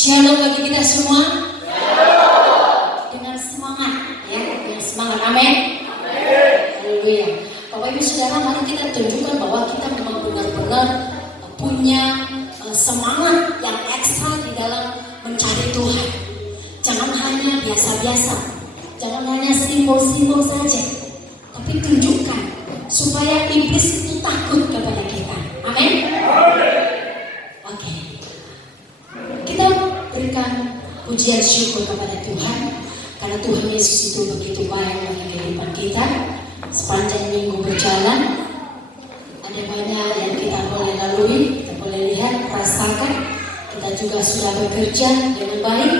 Shalom bagi kita semua. Dengan semangat, ya, dengan semangat. Amin. Haleluya. Bapak Ibu Saudara, mari kita tunjukkan bahwa kita memang benar-benar punya semangat yang ekstra di dalam mencari Tuhan. Jangan hanya biasa-biasa, jangan hanya simbol-simbol saja, tapi tunjukkan supaya iblis itu takut kepada kita. Amin. Oke. Kita berikan pujian syukur kepada Tuhan karena Tuhan Yesus itu begitu baik bagi kehidupan kita. Sepanjang minggu berjalan, ada banyak yang kita boleh lalui, kita boleh lihat, rasakan. Kita juga sudah bekerja dengan baik,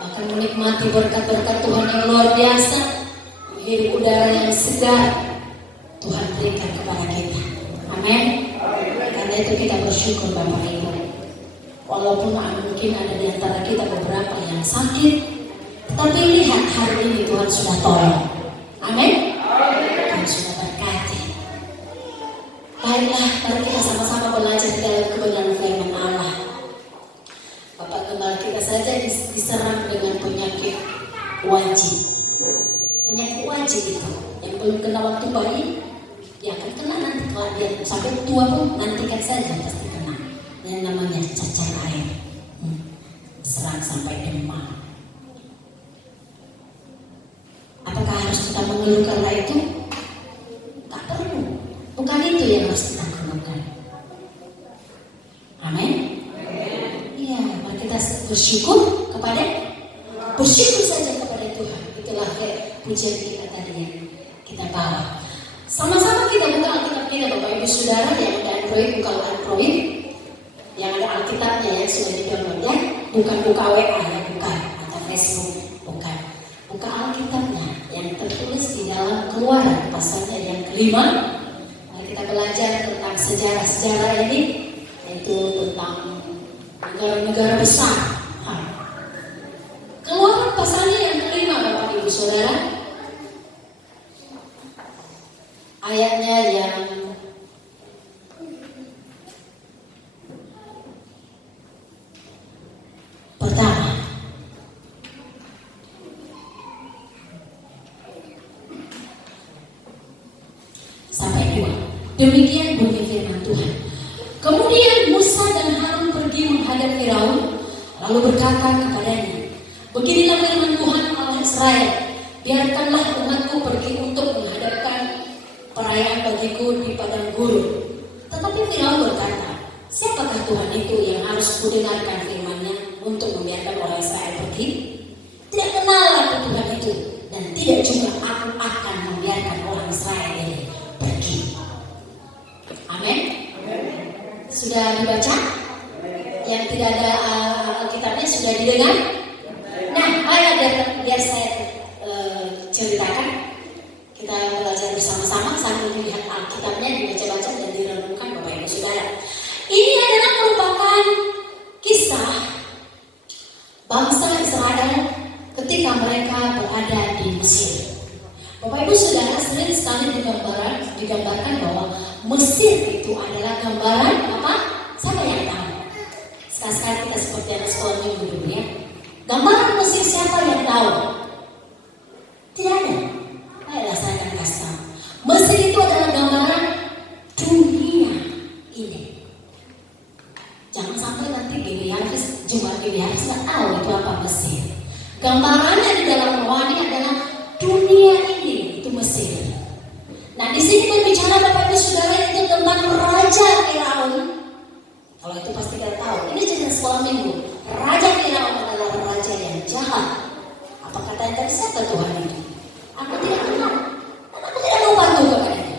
bahkan menikmati berkat-berkat Tuhan yang luar biasa, menghirup udara yang segar Tuhan berikan kepada kita. Amin. Karena itu kita bersyukur Bapak Ibu. Walaupun mungkin ada di antara kita beberapa yang sakit, tetapi lihat hari ini Tuhan sudah tolong. Amin. Tuhan sudah berkati. Baiklah, mari kita sama-sama belajar di dalam kebenaran firman Allah. Bapak Gembala kita saja diserang dengan penyakit wajib. Penyakit wajib itu yang belum kena waktu bayi, dia akan kena nanti kalau dia sampai tua pun nantikan saja pasti kena. Yang namanya cacar air, serang sampai demam. Apakah harus kita mengeluh karena itu? Tak perlu. Bukan itu yang harus kita keluhkan. Amin. Iya, mari kita bersyukur saja kepada Tuhan. Itulah pujian kita tadi yang kita bawa. Sama-sama kita buka Alkitab kita, Bapak Ibu Saudara yang ada Android, buka Android. Yang ada Alkitabnya yang sudah di-download ya, bukan buka WA ya, bukan, atau Facebook, bukan. Buka Alkitabnya yang tertulis di dalam Keluaran pasalnya yang kelima. Mari kita belajar tentang sejarah-sejarah ini, yaitu tentang negara-negara besar. Keluaran pasalnya yang kelima, Bapak Ibu Saudara. Ayatnya yang pertama. Sampai 2. Demikian bunyi firman Tuhan. Kemudian Musa dan Harun pergi menghadap Firaun, lalu berkata kepadanya, beginilah firman Tuhan Allah Israel, biarkanlah umatku pergi untuk menghadapkan perayaan bagiku di padang gurun. Tetapi Firaun berkata, siapakah Tuhan itu yang harus kudengarkan firman-Nya untuk membiarkan orang Israel pergi? Tidak kenal aku Tuhan itu, dan tidak juga aku akan membiarkan orang Israel ini pergi. Amin. Sudah dibaca? Yang tidak ada Alkitabnya sudah didengar? Nah, biar saya ceritakan. Kita belajar bersama-sama sambil melihat Alkitabnya dibaca-baca dan direnungkan Bapak Ibu Saudara. Ini adalah merupakan kisah bangsa Israel ketika mereka berada di Mesir. Bapak Ibu Saudara, sering sekali digambarkan bahwa Mesir itu adalah gambaran apa? Siapa yang tahu? Sekali-sekali kita seperti anak sekolah minggu dulu ya. Gambaran Mesir siapa yang tahu? Tidak ada. Ayolah saya akan kasih tahu. Mesir itu adalah gambaran dunia ini. Jangan sampai nanti Jumat Gini Hafiz nggak tahu itu apa Mesir. Gambarannya di dalam rohani adalah dunia ini, itu Mesir. Nah di sini berbicara Bapak Ibu Saudara itu tentang Raja Firaun. Kalau itu pasti kita tahu. Ini cerita sekolah minggu. Raja Firaun adalah raja yang jahat. Apa katanya tadi siapa Tuhan itu? Aku tidak kenal. Dan aku tidak mau patuh kepadanya.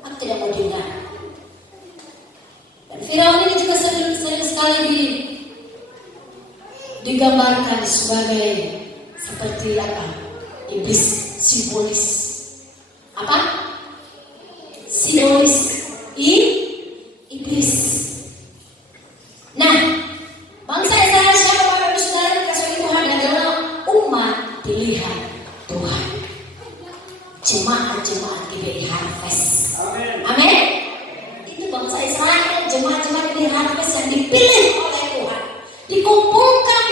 Aku tidak mau dengar. Dan Firaun ini juga sering sekali digambarkan sebagai seperti apa? Iblis, simbolis. Apa? Simbolis iblis. Nah, bangsa Israel siapa Bapak Ibu Saudara dikasihi Tuhan adalah umat pilihan Tuhan. Jemaat-jemaat GBI Harvest. Amin. Itu bangsa Israel, jemaat-jemaat GBI Harvest yang dipilih oleh Tuhan, dikumpulkan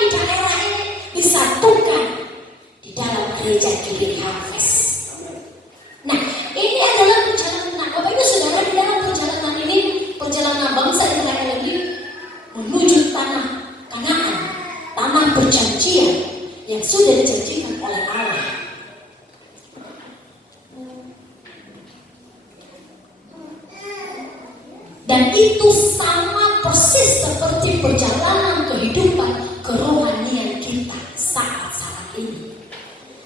perjanjian yang sudah dijanjikan oleh Allah. Dan itu sama persis seperti perjalanan kehidupan kerohanian kita saat-saat ini.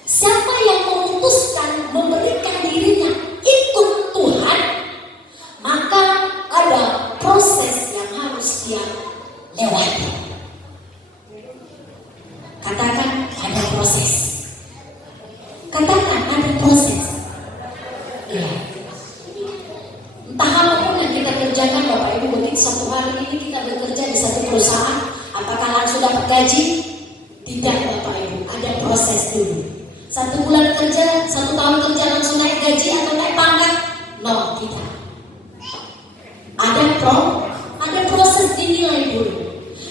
Siapa yang memutuskan memberikan dirinya ikut Tuhan, maka ada proses yang harus dia lewati. Katakan ada proses. Katakan ada proses. Iya. Entah apapun yang kita kerjakan Bapak Ibu, mungkin satu hari ini kita bekerja di satu perusahaan, apakah langsung dapat gaji? Tidak Bapak Ibu, ada proses dulu. 1 bulan kerja, 1 tahun kerja langsung naik gaji atau naik pangkat? No, tidak. Ada proses dinilai dulu.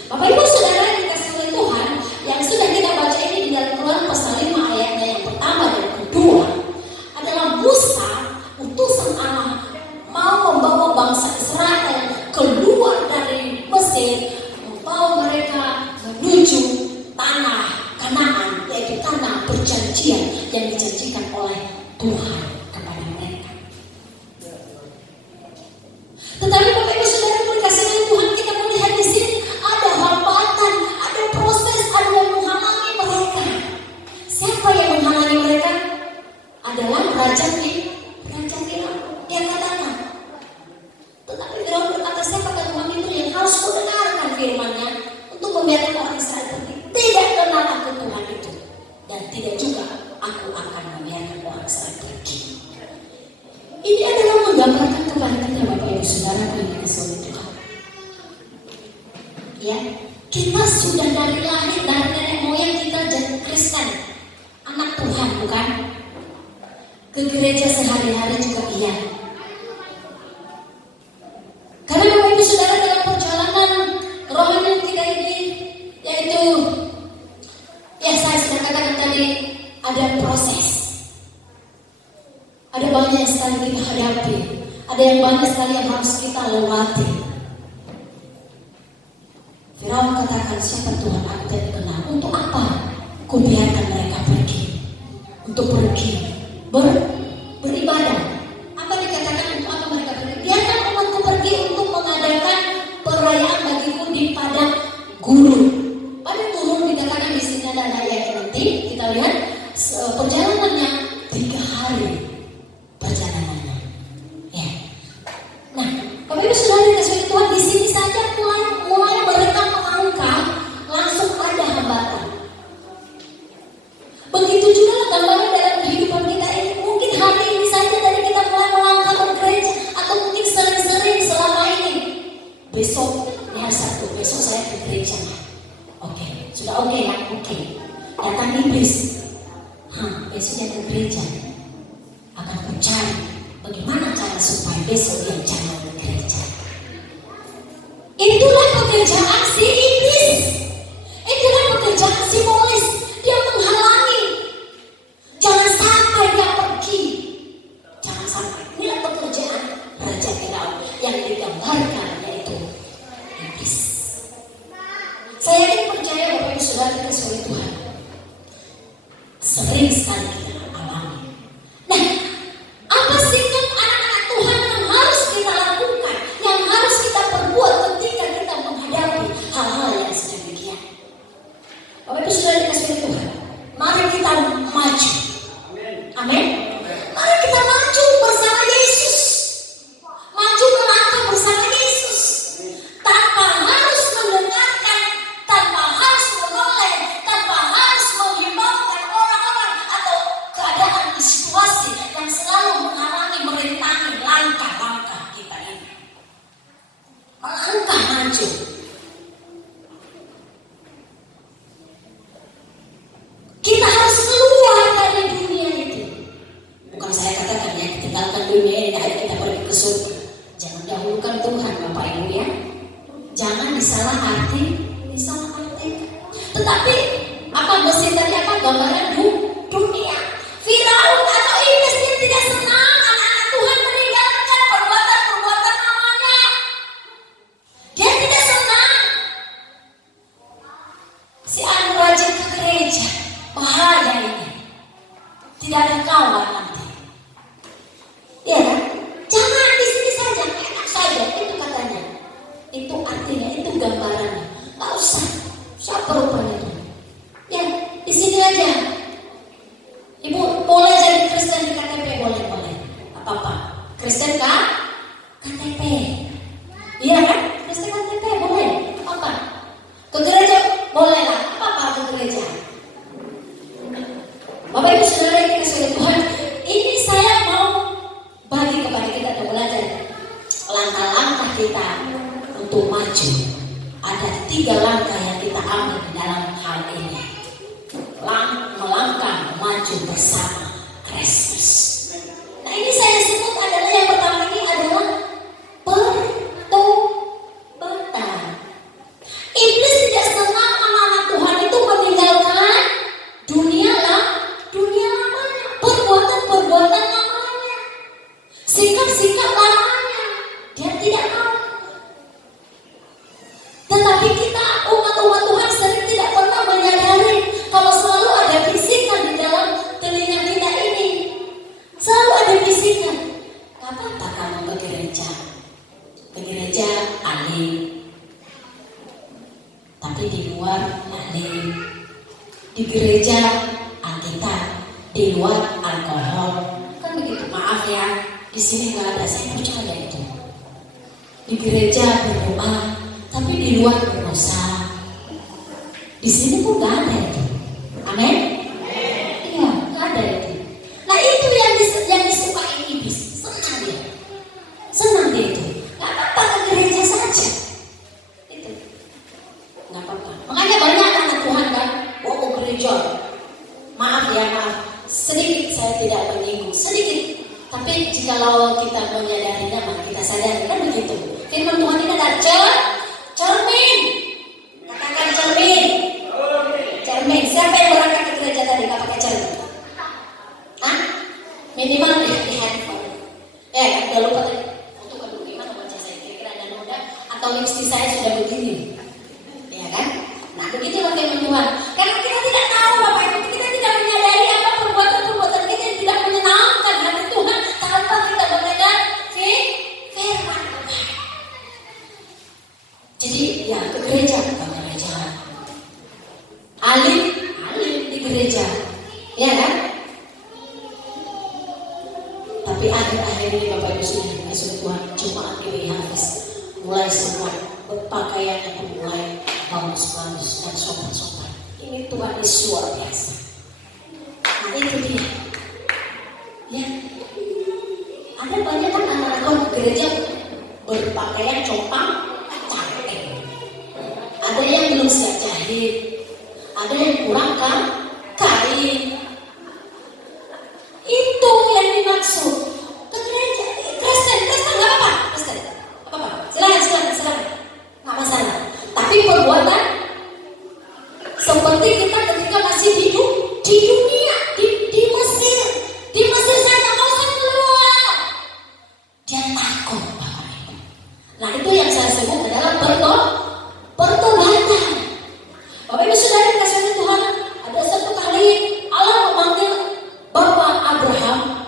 Bapak Ibu Saudara yang dikasihi oleh Tuhan, yang sudah kita baca ini di dalam Keluaran pasal 5 ayatnya yang pertama dan kedua adalah Musa, utusan Allah, mau membawa bangsa Israel keluar dari Mesir, membawa mereka menuju tanah Kanaan, yaitu tanah perjanjian yang dijanjikan oleh Tuhan kepada mereka. Tetapi Bapak Ibu Saudara yang dikasihi oleh Tuhan, kita melihat di sini ada hambatan, ada proses, ada yang menghalangi mereka. Siapa yang menghalangi mereka? Adalah Raja Firaun. Dia katakan, tetapi Firaun berkata, siapakah Tuhan itu yang harus kudengarkan firman-Nya untuk membiarkan orang Israel pergi? Tidak kenal aku Tuhan itu, dan tidak juga aku akan membiarkan orang Israel pergi. Ini adalah menggambarkan kepada kita Bapak Ibu Saudara yang dikasihi oleh Tuhan. Ya, kita sudah dari lahir, dari nenek moyang kita jadi Kristen, anak Tuhan, bukan? Ke gereja sehari-hari juga iya. Karena Bapak Ibu Saudara dalam perjalanan rohani kita ini, yaitu ya saya sudah katakan tadi, ada proses. Ada banyak sekali kita hadapi, ada yang banyak sekali yang harus kita lewati. Firaun katakan, siapa Tuhan aku tidak kenal. Untuk apa ku biarkan mereka pergi? Untuk pergi beribadah. Apa dikatakan untuk apa mereka pergi? Biarkan umatku pergi untuk mengadakan perayaan bagiku di padang gurun. Padang gurun dikatakan di sini ada ayat nanti kita lihat perjalanannya 3 hari perjalanannya. Ya. Nah, Bapak Ibu Saudara dikasihi Tuhan, di sini saja mulai mereka melangkah langsung ada hambatan. Begitu juga gambarnya dalam kehidupan kita ini. Mungkin hari ini saja dari kita mulai melangkah ke gereja, atau mungkin sering-sering selama ini. Besok ya satu, besok saya ke gereja. Oke, sudah oke ya, oke. Datang iblis. Besok dia ke gereja. Akan mencari bagaimana cara supaya besok dia jangan ke gereja. Itulah pekerjaan si iblis. Itulah pekerjaan si iblis. Dia menghalangi. Jangan sampai dia pergi. Jangan sampai. Inilah pekerjaan Raja Firaun yang digambarkan, yaitu iblis. Saya yakin percaya Bapak Ibu Saudara dikasihi oleh Tuhan, sering sekali kita alami. Nah, apa sih kan anak-anak Tuhan yang harus kita lakukan, yang harus kita perbuat ketika kita menghadapi hal-hal yang sedemikian? Bapak Ibu Saudara dikasihi oleh Tuhan, mari kita maju. Amin. Mari kita maju bersama Yesus, maju melangkah bersama Yesus, tanpa harus mendengarkan, tanpa harus menoleh, tanpa harus menghiraukan orang-orang atau keadaan di situasi yang selalu menghalangi, merintangi langkah-langkah kita ini. Melangkah maju. Kita harus keluar dari dunia itu. Bukan saya katakan ya, tinggalkan dunia ini, ayo kita pergi ke surga. Jangan dahulukan Tuhan Bapak Ibu ya. Jangan disalah arti. Tetapi apa mesin tadi, apa gambaran dunia. Firaun atau iblis dia tidak senang anak-anak Tuhan meninggalkan perbuatan-perbuatan namanya. Dia tidak senang. Si anu Raja sepertinya itu gambarannya. Nggak usah siapa rupanya itu. Ya di sini aja. Ibu boleh jadi Kristen di KTP, boleh. Apa-apa. Kristen kan? KTP. Iya kan? Kristen KTP boleh. Apa? Ke gereja boleh lah. Apa ke gereja? Bapak Ibu Saudara yang dikasihi oleh Tuhan, ini saya mau bagi kepada kita untuk belajar langkah-langkah kita untuk maju. Ada 3 langkah yang kita ambil di dalam hal ini. Melangkah maju bersama Kristus. Nah ini saya sebut adalah yang pertama ini adalah pertobatan. Iblis tidak senang anak-anak Tuhan itu meninggalkan dunia lamanya, perbuatan lamanya, sikap-sikap lamanya. Dia tidak mau. Tetapi kita umat-umat Tuhan sering tidak pernah menyadari kalau selalu ada bisikan di dalam telinga kita ini. Selalu ada bisikan. Gak apa-apa kamu ke gereja. Ke gereja alim. Tapi di luar alim. Di gereja Alkitab, di luar alkohol. Kan begitu. Maaf ya, di sini nggak ada. Saya percaya itu. Di gereja berdoa, tapi di luar berdosa. Di sini pun nggak ada itu. Amin. Iya, nggak ada itu. Nah itu yang disukai iblis. Senang dia itu. Nggak apa-apa ke gereja saja. Itu nggak apa-apa. Makanya banyak anak Tuhan kan, ke gereja. Maaf, sedikit saya tidak menyinggung, sedikit. Tapi jikalau kita menyadarinya, maka kita sadar kan begitu. Firman Tuhan ini ada cermin. Katakan cermin. Cermin. Siapa yang berangkat ke gereja tadi nggak pakai cermin? Hah? Minimal di handphone. Ya kan, udah lupa tadi. Untuk kedua gimana wajah saya kira-kira ada noda atau lipstick saya sudah begini. Ya kan? Nah begitulah firman Tuhan. Karena kita tidak tahu Bapak Ibu, kita tidak menyadari apa perbuatan-perbuatan kita yang tidak menyenangkan hati Tuhan tanpa kita mendengar firman Tuhan. Jadi ya ke gereja. Alim di gereja. Ya kan? Tapi akhir-akhir ini Bapak Ibu sudah Tuhan Jumat ini habis. Mulai semua berpakaian yang mulai bagus-bagus dan sopan-sopan. Ini Tuhan Yesus luar biasa. Nah itu dia. Ya. Ada banyak kan anak-anak gereja berpakaian compang cantik. Ada yang belum siap jahit. Ada yang kurang kan kain. Itu yang dimaksud. Ke gereja Kristen nggak apa-apa. Kristen apa-apa. Silakan. Nggak masalah. Tapi perbuatan seperti kita ketika masih hidup di dunia, di Mesir. Di Mesir saya nggak mau keluar. Dia takut Bapak Ibu. Nah itu yang saya sebut adalah pertobatan. Bapak Ibu Saudara yang dikasihi oleh Tuhan, ada satu kali Allah memanggil Bapak Abraham.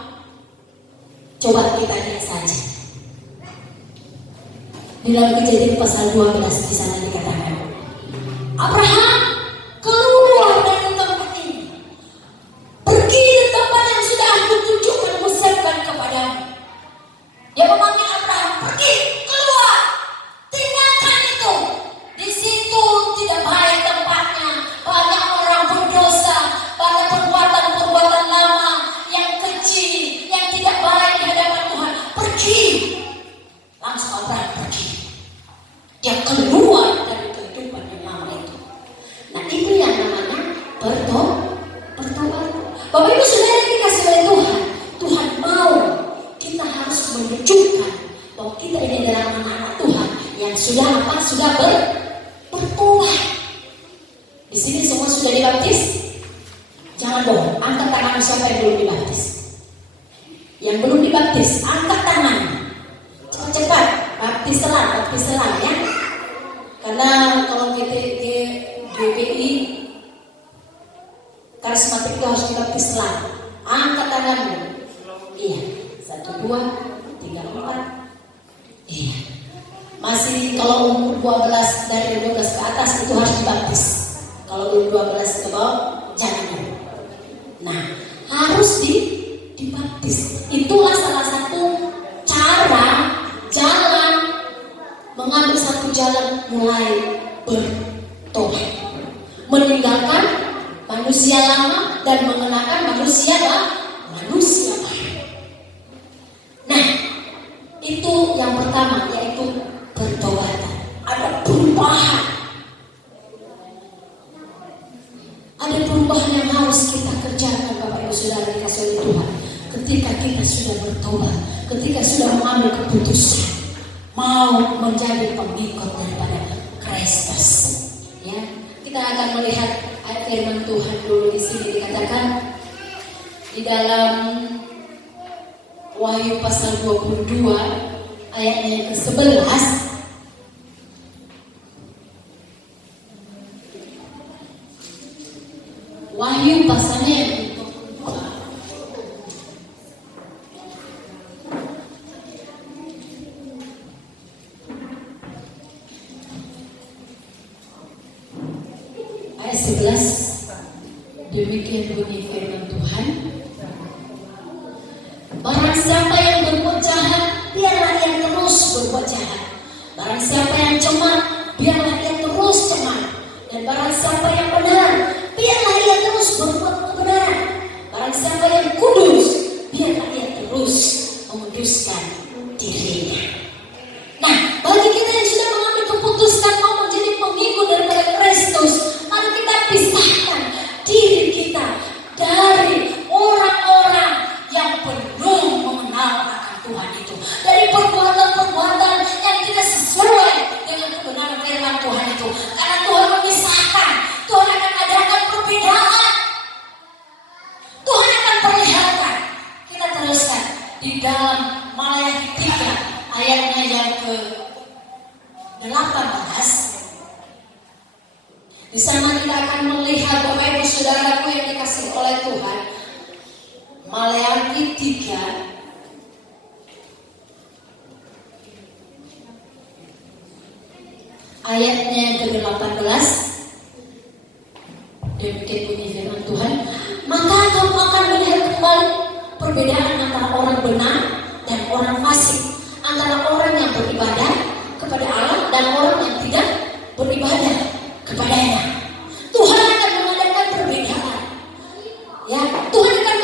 Coba kita lihat saja. Di dalam Kejadian pasal 12 di sana dikatakan, Abraham keluar dari tempat ini, pergi ke tempat yang sudah aku tunjukkan, aku siapkan kepadamu. Dia memanggil Abraham, pergi keluar, tinggalkan itu. Di situ tidak baik tempatnya, banyak orang berdosa, banyak perbuatan-perbuatan lama yang kecil, yang tidak baik di hadapan Tuhan. Pergi. Langsung Abraham pergi. Dia keluar dari kehidupan yang lama itu. Nah itu yang namanya pertobatan. Bapak Ibu Saudara yang dikasihi oleh Tuhan, Tuhan mau kita harus menunjukkan bahwa kita ini adalah anak-anak Tuhan yang sudah bertobat. Di sini semua sudah dibaptis? Jangan bohong, angkat tangan siapa yang belum dibaptis. Yang belum dibaptis, angkat tangan. Cepat-cepat, baptiselan ya. Karena kalau kita di GPI karismatik itu harus dibaptiselan. Angkat tanganmu. Iya, 1, 2, 3, 4. Iya. Masih kalau umur 12 dari 12 ke atas itu harus dibaptis. Kalau umur 12 ke bawah jangan. Nah, harus dibaptis. Itulah salah satu cara jalan mengambil satu jalan mulai bertobat, meninggalkan manusia lama dan mengenakan manusia baru. Nah, itu yang pertama, yaitu pertobatan. Ada perubahan. Ada perubahan yang harus kita kerjakan, Bapak Ibu Saudara dikasih oleh Tuhan. Ketika kita sudah bertobat, ketika sudah mengambil keputusan mau menjadi pengikut daripada Kristus. Ya, kita akan melihat ayat firman Tuhan dulu di sini dikatakan di dalam Wahyu pasal 22 ayatnya yang ke-11. Wahyu pasalnya yang ke-22 ayat 11. Demikian bunyi firman Tuhan. Barang siapa yang berbuat jahat, biarlah ia terus berbuat jahat. Barang siapa yang cemat, biarlah ia terus cemat. Dan barang siapa yang benar, biarlah ia terus berbuat kebenaran. Barang siapa yang kudus, biarlah ia terus menguduskan dirinya. Nah, bagi kita yang sudah mengambil keputusan mau menjadi pengikut daripada Kristus, mari kita pisahkan diri kita dari orang-orang yang belum mengenal akan Tuhan itu, dari perbuatan-perbuatan yang tidak sesuai dengan kebenaran firman Tuhan itu. Karena Tuhan memisahkan, Tuhan akan adakan perbedaan, Tuhan akan perlihatkan. Kita teruskan di dalam Maleakhi 3 ayatnya yang ke-18. Di sana kita akan melihat, Bapak Ibu Saudaraku yang dikasihi oleh Tuhan, Maleakhi 3 ayatnya yang ke-18. Demikian bunyi firman Tuhan. Maka kamu akan melihat kembali perbedaan antara orang benar dan orang fasik, antara orang yang beribadah kepada Allah dan orang yang tidak beribadah kepadanya. Tuhan akan mengadakan perbedaan. Ya, Tuhan akan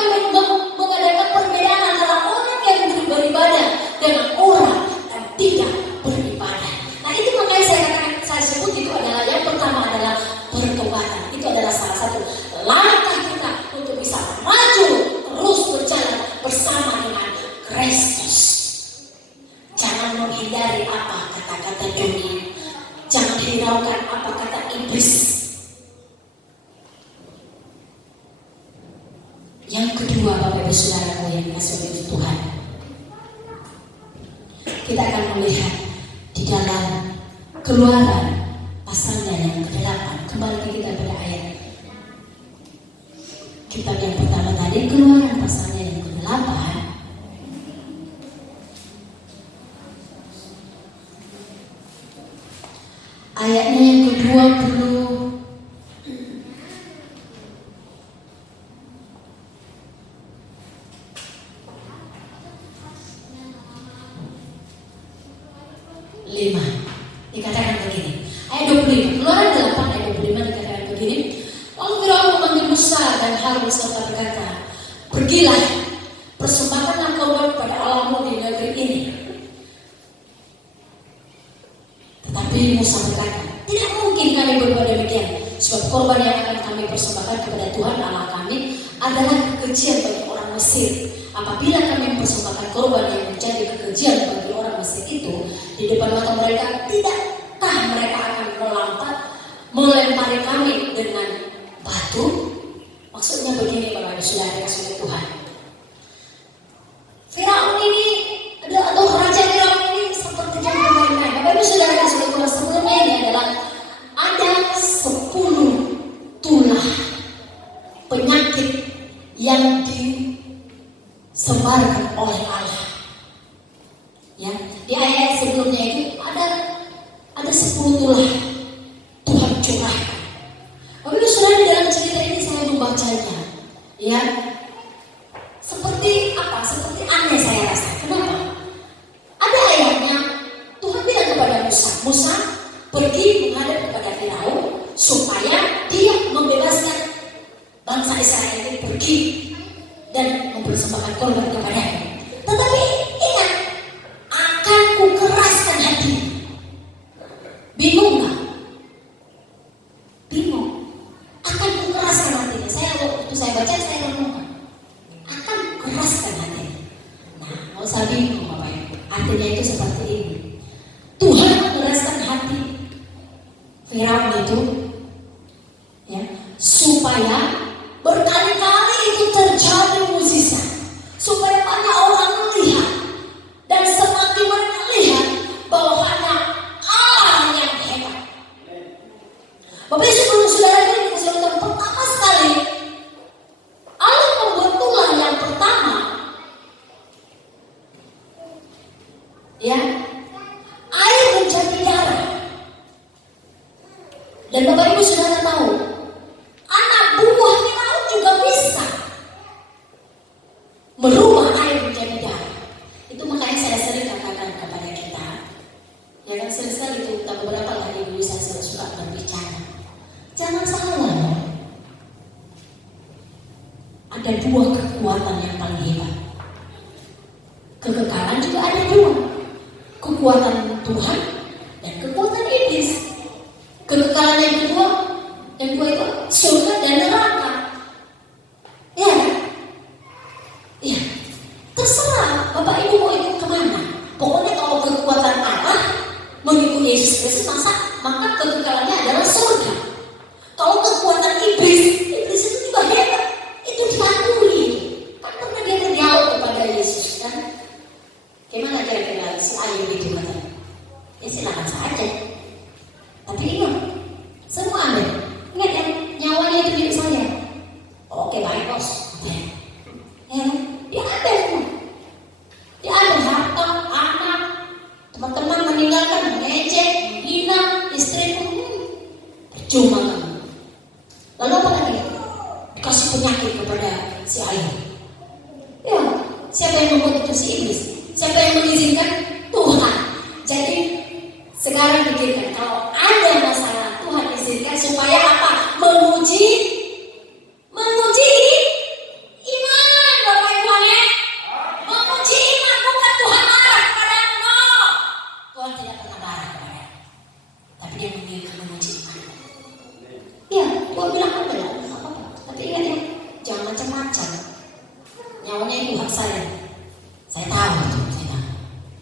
mengadakan perbedaan antara orang yang beribadah dengan orang yang tidak beribadah. Nah, itu makanya saya sebut itu adalah yang pertama adalah pertobatan. Itu adalah salah satu langkah kita untuk bisa maju terus berjalan bersama dengan Kristus. Jangan menghindari apa kata-kata dunia. Jangan hiraukan apa kata iblis. Yang kedua, Bapak Ibu Saudaraku yang dikasihi oleh Tuhan, kita akan melihat di dalam Keluaran pasalnya yang ke-8. Kembali kita pada ayat kitab yang pertama tadi, Keluaran pasalnya yang ke-8 ayatnya yang ke-20. Dikatakan begini, ayat 25, Keluaran 8 ayat 25 dikatakan begini. Lalu Firaun memanggil Musa dan Harun serta berkata, pergilah, persembahkanlah korban kepada Allahmu di negeri ini. Tetapi Musa berkata, tidak mungkin kami berbuat demikian, sebab korban yang akan kami persembahkan kepada Tuhan Allah kami adalah kekejian bagi orang Mesir. Apabila kami mempersembahkan korban yang menjadi kekejian bagi orang Mesir itu di depan mata mereka, tidakkah mereka akan melempari kami dengan batu? Maksudnya begini, Bapak Ibu Saudara dikasihi Tuhan. Firaun ini atau raja Firaun ini seperti yang bermain-main. Bapak Ibu Saudara dikasihi Tuhan, sebelumnya ini adalah ada 10 tulah penyakit yang disebarkan oleh Allah. Ya, di ayat sebelumnya itu kepada Firaun supaya dia membebaskan bangsa Israel ini pergi dan mempersembahkan korban kepadanya. Tetapi ingat, akan kukeraskan hati. Bingung nggak? Bingung. Akan kukeraskan hatinya. Waktu saya baca, saya renungkan. Akan kukeraskan hatinya. Nah, nggak usah bingung Bapak Ibu. Artinya itu seperti ini. Tuhan mengeraskan hati Firaun itu, ya, supaya berkali-kali itu terjadi mukjizat, supaya banyak orang melihat, dan semakin mereka lihat bahwa hanya Allah yang hebat. Bapak Ibu saudara ini kesulitan pertama sekali, Allah membuat tulang yang pertama, ya, air menjadi darah. Dan Bapak Ibu saudara tahu, anak buah Firaun juga bisa merubah air menjadi darah. Itu makanya saya sering katakan kepada kita, ya kan, sering sekali itu beberapa kali dulu saya suka berbicara. Jangan salah, ada dua kekuatan yang paling hebat. Kekekalan juga ada dua, kekuatan Tuhan dan kekuatan iblis. Kekekalan yang kedua itu surga dan neraka. Ya, ya, terserah Bapak Ibu mau ikut kemana. Pokoknya kalau kekuatan Allah mengikuti Yesus Kristus, maka kekekalannya adalah surga. Kalau kekuatan iblis itu juga hebat. Itu diakui. Kan pernah dia berdialog kepada Yesus, kan? Gimana kira-kira si Ayub itu katanya? Ya silakan saja. Tapi ingat, semua ambil. Ingat ya, nyawanya itu milik saya. Oke, baik bos. Ya, dia ambil semua. Dia ambil harta, anak, teman-teman meninggalkan, mengejek, menghina, istri pun percuma kan. Lalu apa lagi? Dikasih penyakit kepada si Ayub. Ya, siapa yang membuat itu? Si iblis. Siapa yang mengizinkan? Tuhan. Jadi sekarang pikirkan, kalau ada masalah, Tuhan izinkan supaya apa? Menguji iman, Bapak Ibu ya. Menguji iman, bukan Tuhan marah kepadamu. No. Tuhan tidak pernah marah kepadamu, tapi dia menguji iman. Ya, Tuhan bilang apa? Tapi ingat ya, jangan macam-macam. Nyawanya itu hak saya. Saya tahu itu,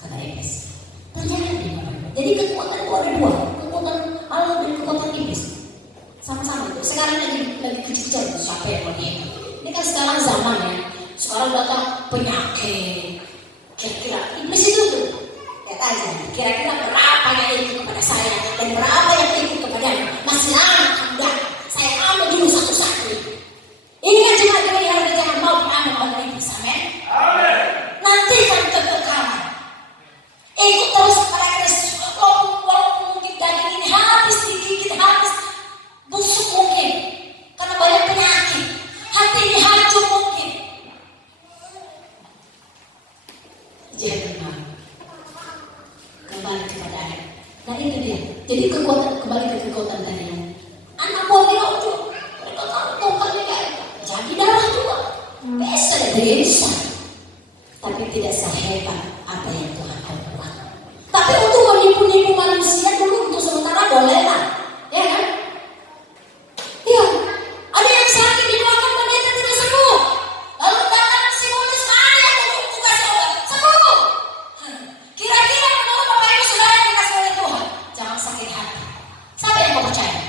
kata iblis. Terjadi. Jadi kekuatan itu ada dua, kekuatan Allah dan kekuatan iblis. Sama-sama itu. Sekarang lagi kejar siapa yang lebih. Ini kan sekarang zaman ya. Sekarang datang penyakit. Kira-kira iblis itu tuh, lihat aja. Kira-kira berapa yang ikut kepada saya dan berapa yang ikut kepadanya. Masih lama enggak. Saya ambil dulu satu-satu. Ini kan cuma kira-kira jangan mau diambil oleh iblis. Amin. Nanti kan kekekalan. Ikut terus kepada Kristus. Walaupun mungkin daging ini habis digigit, habis busuk mungkin karena banyak penyakit, hati ini hancur mungkin. Jangan kembali kepada Allah. Nah itu dia. Jadi kembali ke kekuatan tadi. Anak buah Firaun itu mereka tahu tongkatnya kayak jadi darah juga. Bisa, tapi tidak sehebat apa yang Tuhan buat. Tapi untuk menipu-nipu manusia dulu untuk sementara boleh lah, ya kan? Iya, ada yang sakit dimakan pendeta tidak sembuh. Lalu datang si Moses, mana yang mau kasih obat? Sembuh. Kira-kira menurut Bapak Ibu saudara yang dikasih oleh Tuhan, jangan sakit hati. Siapa yang mau percaya?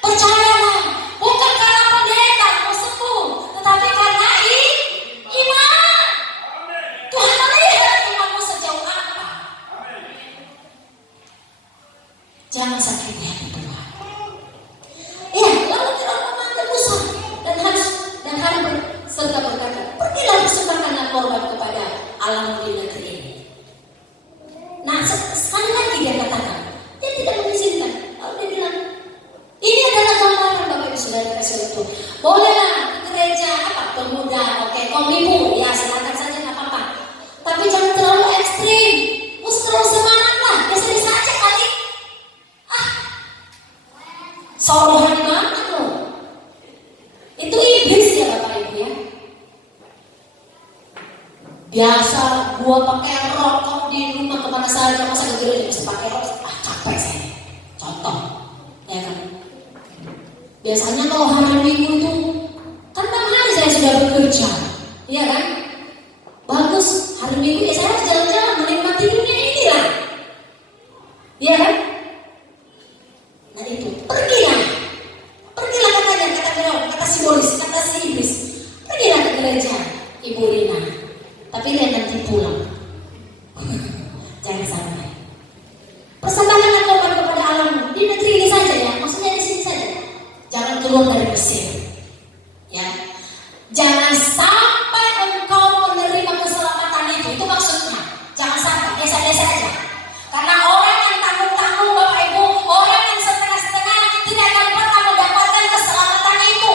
Percayalah, bukan karena pendeta mau sembuh, tetapi karena iman. Tuhan melihat imanmu sejauh apa. Jangan sakiti hati Tuhan. Iya, lalu Firaun memanggil Musa dan Harun serta berkata, pergilah persembahkanlah korban kepada Allah di negeri ini. Nah, sekali lagi dia katakan, dia tidak mengizinkan. Lalu dia bilang, ini adalah gambaran Bapak Ibu Saudara kasih itu. Bolehlah gereja pemuda, oke, komibu, ya silakan saja nggak apa-apa. Tapi jangan terlalu ekstrim. Terlalu semangat lah, ya sering saja kali. Sorohan banget loh. Itu iblis ya Bapak Ibu ya. Biasa gua pakai rokok di rumah kemana saja, masa ke gereja mesti pakai rokok, capek saya. Contoh, ya kan. Biasanya kalau hari Minggu itu kan 6 hari saya sudah bekerja, iya kan. Bagus, hari Minggu ya saya harus jalan-jalan menikmati dunia ini lah, iya kan. Nah itu, pergilah katanya, kata Firaun, kata simbolis, kata si iblis, pergilah ke gereja Ibu Rina. Tapi dia nanti pulang. Jangan sampai. Persembahkanlah korban kepada Allah di negeri ini saja ya, maksudnya di sini saja. Jangan keluar dari Mesir. Ya. Jangan sampai engkau menerima keselamatan itu maksudnya. Jangan sampai desa-desa aja. Karena orang yang tanggung-tanggung Bapak Ibu, orang yang setengah-setengah tidak akan pernah mendapatkan keselamatan itu.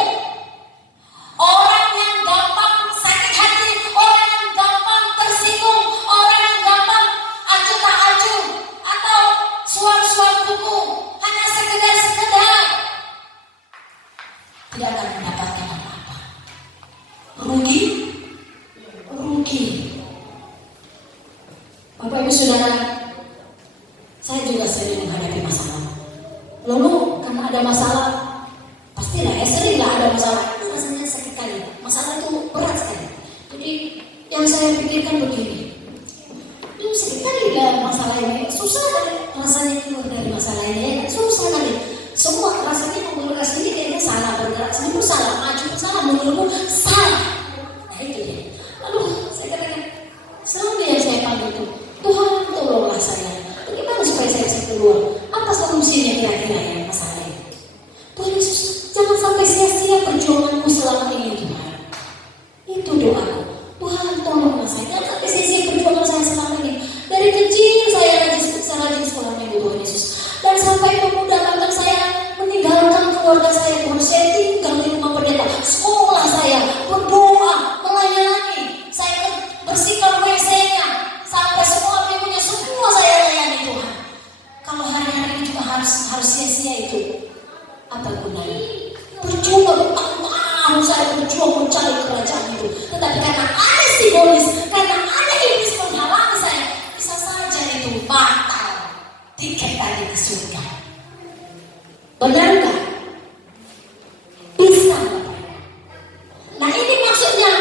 Orang yang gampang sakit hati, orang yang gampang tersinggung, orang yang gampang acuh tak acuh atau suap-suap buku hanya sekedar tidak akan mendapatkan apa-apa. Rugi. Bapak Ibu Saudara, saya juga sering menghadapi masalah. Lalu karena ada masalah, pastilah sering nggak ada masalah, itu rasanya sakit kali. Masalah itu berat sekali. Jadi yang saya pikirkan begini, itu sakit kali dalam masalah ini, susah kali rasanya keluar dari masalah ini, susah kali. Semua rasanya mengurus sendiri kayaknya salah, bergerak sendiri pun salah, maju pun salah, menurutmu salah. Nah itu dia. Lalu saya katakan, selalu yang saya panggil itu, Tuhan tolonglah saya. Bagaimana supaya saya bisa keluar? Apa solusinya kira-kira ya masalah ini? Tuhan Yesus, jangan sampai sia-sia perjuanganku selama ini Tuhan. Itu doaku. Tuhan tolonglah saya, jangan sampai sia-sia perjuangan saya selama ini. Dari kecil saya rajin sekolah minggu Tuhan Yesus. Dan sampai pemuda bahkan saya meninggalkan keluarga saya pun, saya tinggal di rumah pendeta, sekolah saya, berdoa, melayani, saya bersihkan WC-nya, sampai semua minggunya semua saya layani Tuhan. Kalau hari-hari juga harus sia-sia itu, apa gunanya? Percuma bertahun-tahun saya berjuang mencari kerajaan itu, tetapi karena ada simbolis, karena ada iblis menghalangi saya, bisa saja itu batal tiket tadi ke surga. Benar nggak? Bisa. Nah ini maksudnya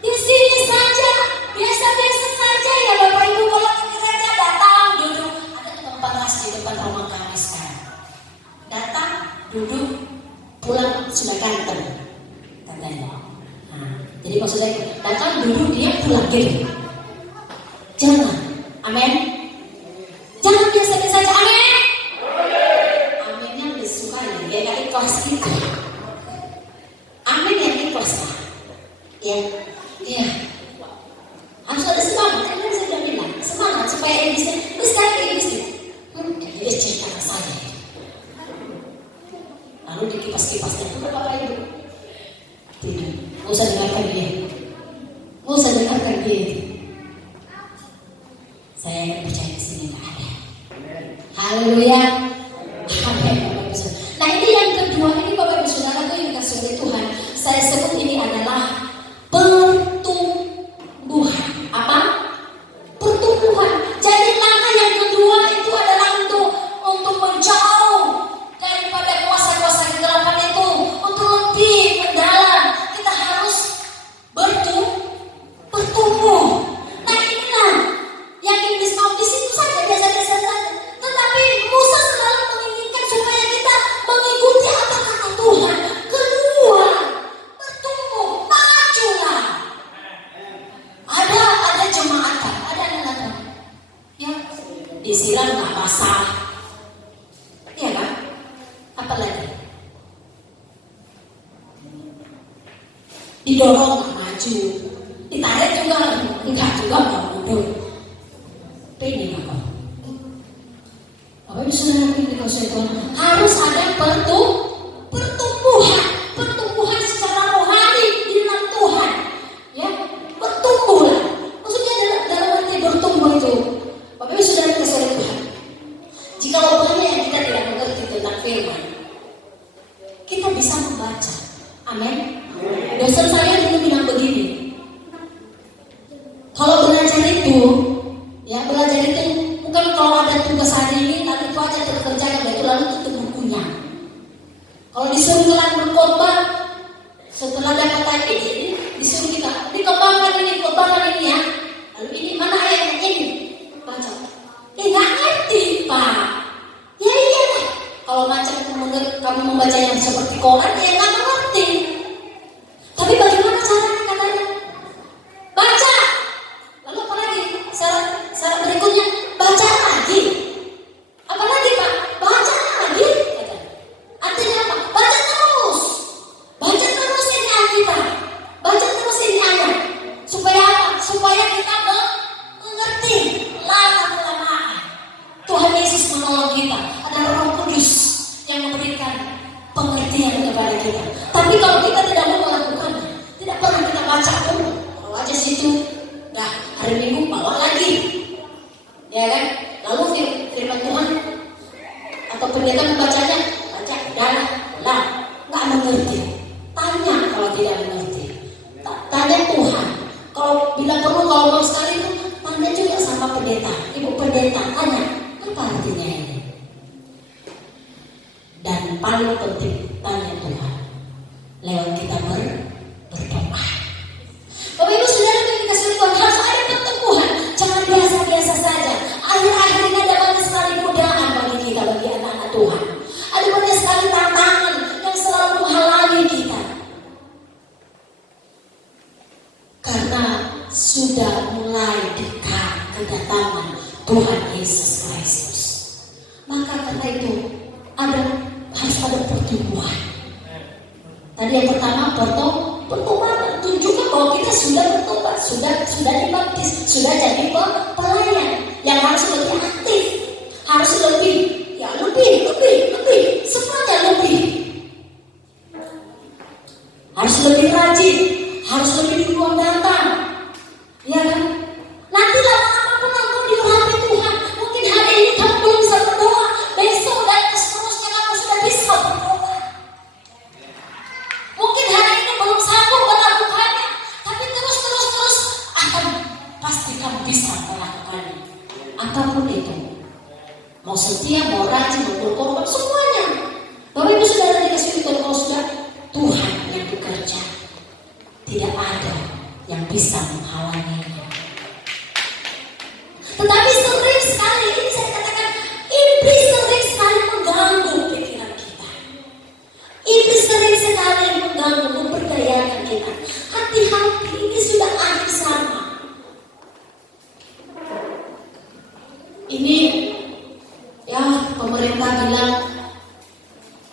di sini saja, biasa-biasa saja ya Bapak Ibu, kalau ke gereja datang duduk, ada tukang paras di depan rumah kami sekarang. Datang, duduk, pulang sudah ganteng katanya. Nah, jadi maksudnya datang duduk dia pulang gitu. Jangan, amin. Jangan biasa-biasa saja, amin. Aminnya lebih suka ya nggak ikhlas gitu. Amin yang ikhlas lah. Ya. Harus ada semangat, kan saya sudah bilang semangat supaya iblisnya. Terus sekarang iblisnya, dia ceritakan saja. Lalu dikipas-kipasnya itu Bapak Ibu. Tidak, nggak usah dengarkan dia. Nggak usah dengarkan dia. Saya yang percaya di sini nggak ada. Haleluya. Nah ini yang kedua, ini Bapak Ibu Saudara itu yang dikasih oleh Tuhan. Saya sebut ini adalah pertumbuhan. Apa? Pertumbuhan. Jadi langkah yang kedua itu adalah untuk menjauh daripada kuasa-kuasa kegelapan itu, untuk lebih mendalam. Kita harus bertumbuh. Nah inilah yang iblis mau di situ saja, biasa-biasa saja. Tetapi Musa selalu menginginkan supaya kita mengikuti apa kata Tuhan. Keluar, bertumbuh, majulah. Ada jemaatan, ada anak-anak. Ya, disiram nggak basah. Iya kan? Apalagi didorong nggak maju, ditarik juga nggak mundur. Ini apa? Bapak Ibu Saudara yang dikasihi Tuhan, harus ada pertumbuhan secara rohani di dalam Tuhan. Ya, bertumbuhlah. Maksudnya dalam arti bertumbuh itu, Bapak Ibu Saudara yang dikasihi Tuhan, jika banyak yang kita tidak mengerti tentang firman, Kalau disuruh jalan berkhotbah, setelah dapat tadi disuruh kita dikembangkan ini, khotbahkan ini ya. Lalu ini mana ayatnya ini? Baca. Nggak ngerti Pak. Ya iyalah. Kalau macam kamu membaca yang seperti Quran, ya nggak mengerti. Tapi bagaimana caranya katanya? Baca. Lalu apa lagi? Syarat berikutnya, baca lagi. Apa lagi Pak? Baca lagi. Artinya apa? Baca terus. Baca terus ini Alkitab. Baca terus ini ayat. Supaya apa? Supaya kita mengerti lama-kelamaan. Tuhan Yesus menolong kita. Ada Roh Kudus yang memberikan pengertian kepada kita. Tapi kalau kita tidak mau melakukannya, tidak pernah kita baca pun, kalau aja situ, dah hari Minggu bawa lagi, ya kan? Lalu firman Tuhan atau pendeta membacanya, baca, lah, nggak mengerti. Tanya kalau tidak mengerti. Tanya Tuhan. Kalau bila perlu, kalau mau sekali itu, tanya juga sama pendeta, ibu pendeta, tanya apa artinya ini. Dan paling penting, tanya Tuhan lewat kita berdoa. Bapak Ibu Saudara yang dikasihi Tuhan, harus ada pertumbuhan, jangan biasa-biasa saja. Akhir-akhir ini ada banyak sekali godaan bagi kita, bagi anak-anak Tuhan. Ada banyak sekali tantangan yang selalu menghalangi kita. Karena sudah mulai dekat kedatangan Tuhan Yesus Kristus. Maka karena itu harus ada pertumbuhan. Tadi yang pertama pertumbuhan tunjukkan bahwa kita sudah bertobat, sudah dibaptis, sudah jadi pelayan yang harus lebih aktif, harus lebih semuanya lebih, harus lebih rajin, harus lebih duluan datang, ya kan? Nanti lama-lama pun engkau diurapi Tuhan. Mungkin hari ini kamu belum bisa berdoa, besok dan seterusnya kamu sudah bisa berdoa. Mungkin hari ini belum sanggup melakukannya, tapi terus akan pasti kamu bisa melakukannya. Apapun itu, mau setia, mau rajin, mau berkorban, semuanya. Bapak Ibu Saudara dikasihi Tuhan, kalau sudah Tuhan yang bekerja, tidak ada yang bisa menghalanginya. Tetapi sering sekali, ini saya katakan, iblis sering sekali mengganggu pikiran kita. Iblis sering sekali mengganggu, memperdayakan kita. Hati-hati, ini sudah akhir zaman. Ini ya pemerintah bilang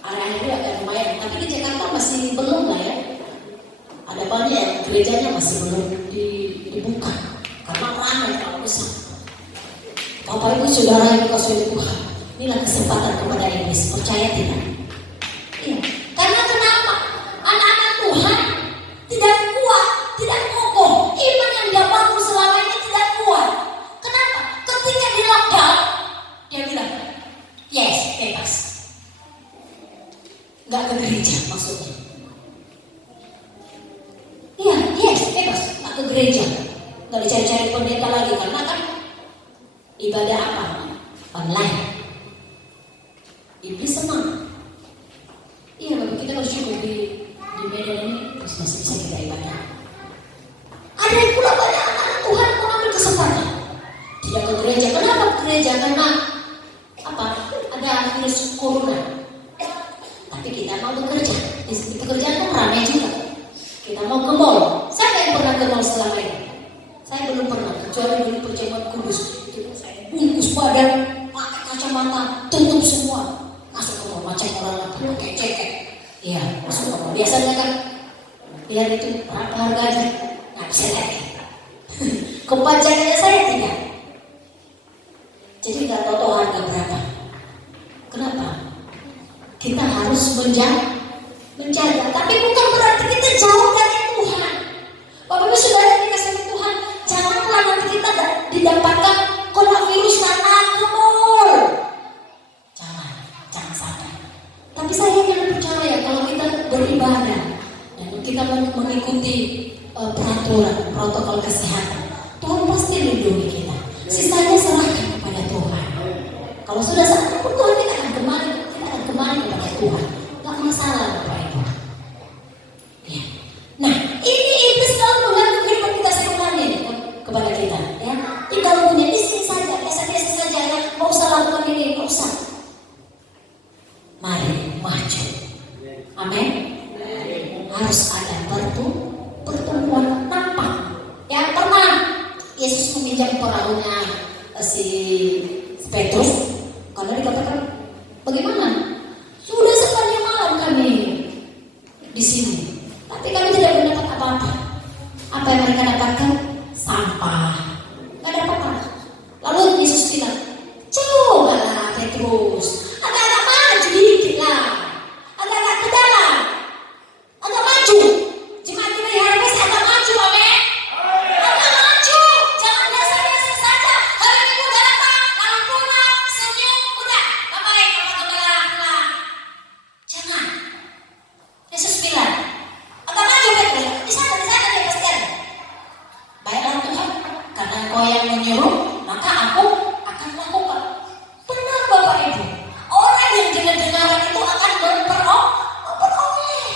area-area ini agak lumayan, tapi di Jakarta masih belum lah ya. Ada banyak yang gerejanya masih belum dibuka karena ramai kalau besar. Bapak Ibu Saudara yang dikasihi Tuhan, inilah kesempatan kepada iblis, percaya tidak? Iya. Karena kenapa? Anak-anak Tuhan tidak kuat, tidak kokoh. Iman yang dia bangun selama ini tidak kuat. Kenapa? Ketika di lockdown, dia bilang, yes, bebas. Gak ke gereja maksudnya. Iya, yes, bebas. Gak ke gereja. Gak dicari-cari pendeta lagi karena kan ibadah apa? Online. Iblis senang. Iya, bagi kita bersyukur di Medan ini terus masih bisa kita ibadah. Ada yang pula banyak anak Tuhan mengambil kesempatan tidak ke gereja. Kenapa ke gereja? Karena apa? Ada virus corona. Tapi kita mau bekerja. Di pekerjaan itu ramai juga. Kita mau ke mall. Siapa yang pernah ke mall selama ini? Saya belum pernah, kecuali dulu perjamuan kudus. Saya bungkus badan, pakai kacamata, tutup semua. Masuk ke mall, macam orang pakai ceket. Iya, masuk ke mall. Biasanya kan, lihat itu berapa harganya, nggak bisa lihat. Kebacaannya saya tidak. Jadi nggak tahu harga berapa. Kenapa? Kita harus menjaga. Tapi bukan berarti kita jauh dari Tuhan. Bapak Ibu Saudara yang dikasihi Tuhan, janganlah nanti kita didapatkan coronavirus karena ke mall. Jangan sampai. Tapi saya jangan percaya kalau kita beribadah dan kita mengikuti peraturan protokol kesehatan, Tuhan pasti lindungi kita. Sisanya serahkan kepada Tuhan. Kalau sudah saatnya pun Tuhan kita akan kembali kepada Tuhan. Gak masalah mari maju. Amin. Harus ada pertemuan nampak. Ya, pernah Yesus meminjam perahunya si Petrus karena dikatakan, bagaimana? Sudah sepanjang malam kami di sini, tapi kami tidak mendapat apa-apa. Apa yang mereka dapatkan? Sampah. Gak dapat apa. Lalu Yesus bilang, cobalah Petrus, agak-agak maju dikit lah, agak-agak ke dalam, agak maju. Jemaat kita di Harvest agak maju, amin. Agak maju, jangan biasa-biasa saja. Hari Minggu datang, lalu pulang, senyum, udah, bye-bye, pulang. Jangan. Yesus bilang, agak maju Petrus, di sana dia pasti ada. Baiklah Tuhan, karena Engkau yang menyuruh, maka aku akan lakukan. Benar Bapak Ibu, orang yang dengar-dengaran itu akan memperoleh,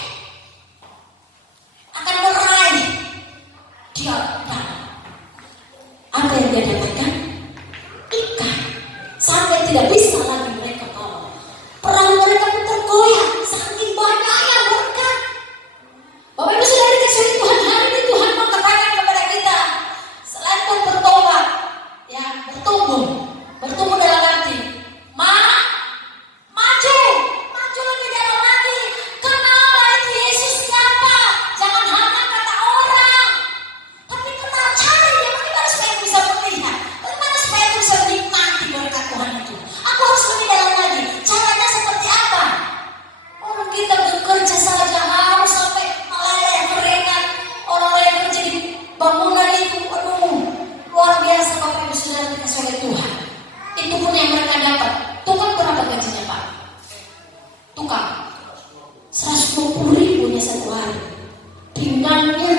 akan meraih. Dia apa yang dia dapatkan? Ikan. Sampai tidak bisa lagi mereka bawa. Perahu mereka pun tergoyah, saking banyaknya berkat. Bapak Ibu sudah dikasih Tuhan, hari ini Tuhan mau katakan kepada kita, selain bertobat, ya bertumbuh dalam arti, maju lebih dalam lagi, kenal itu Yesus siapa, jangan hanya kata orang, tapi kenal, cari dia, bagaimana supaya bisa melihat, bagaimana supaya bisa menikmati berkat Tuhan itu. Aku harus lebih dalam lagi, caranya seperti apa? Orang kita bekerja saja harus sampai melayani keringat, orang yang kerja di bangunan itu, aduh, luar biasa Bapak Ibu Saudara dikasih oleh Tuhan. Itu pun yang mereka dapat. Tukang berapa gajinya Pak? Tukang 120.000 satu hari. Pinggangnya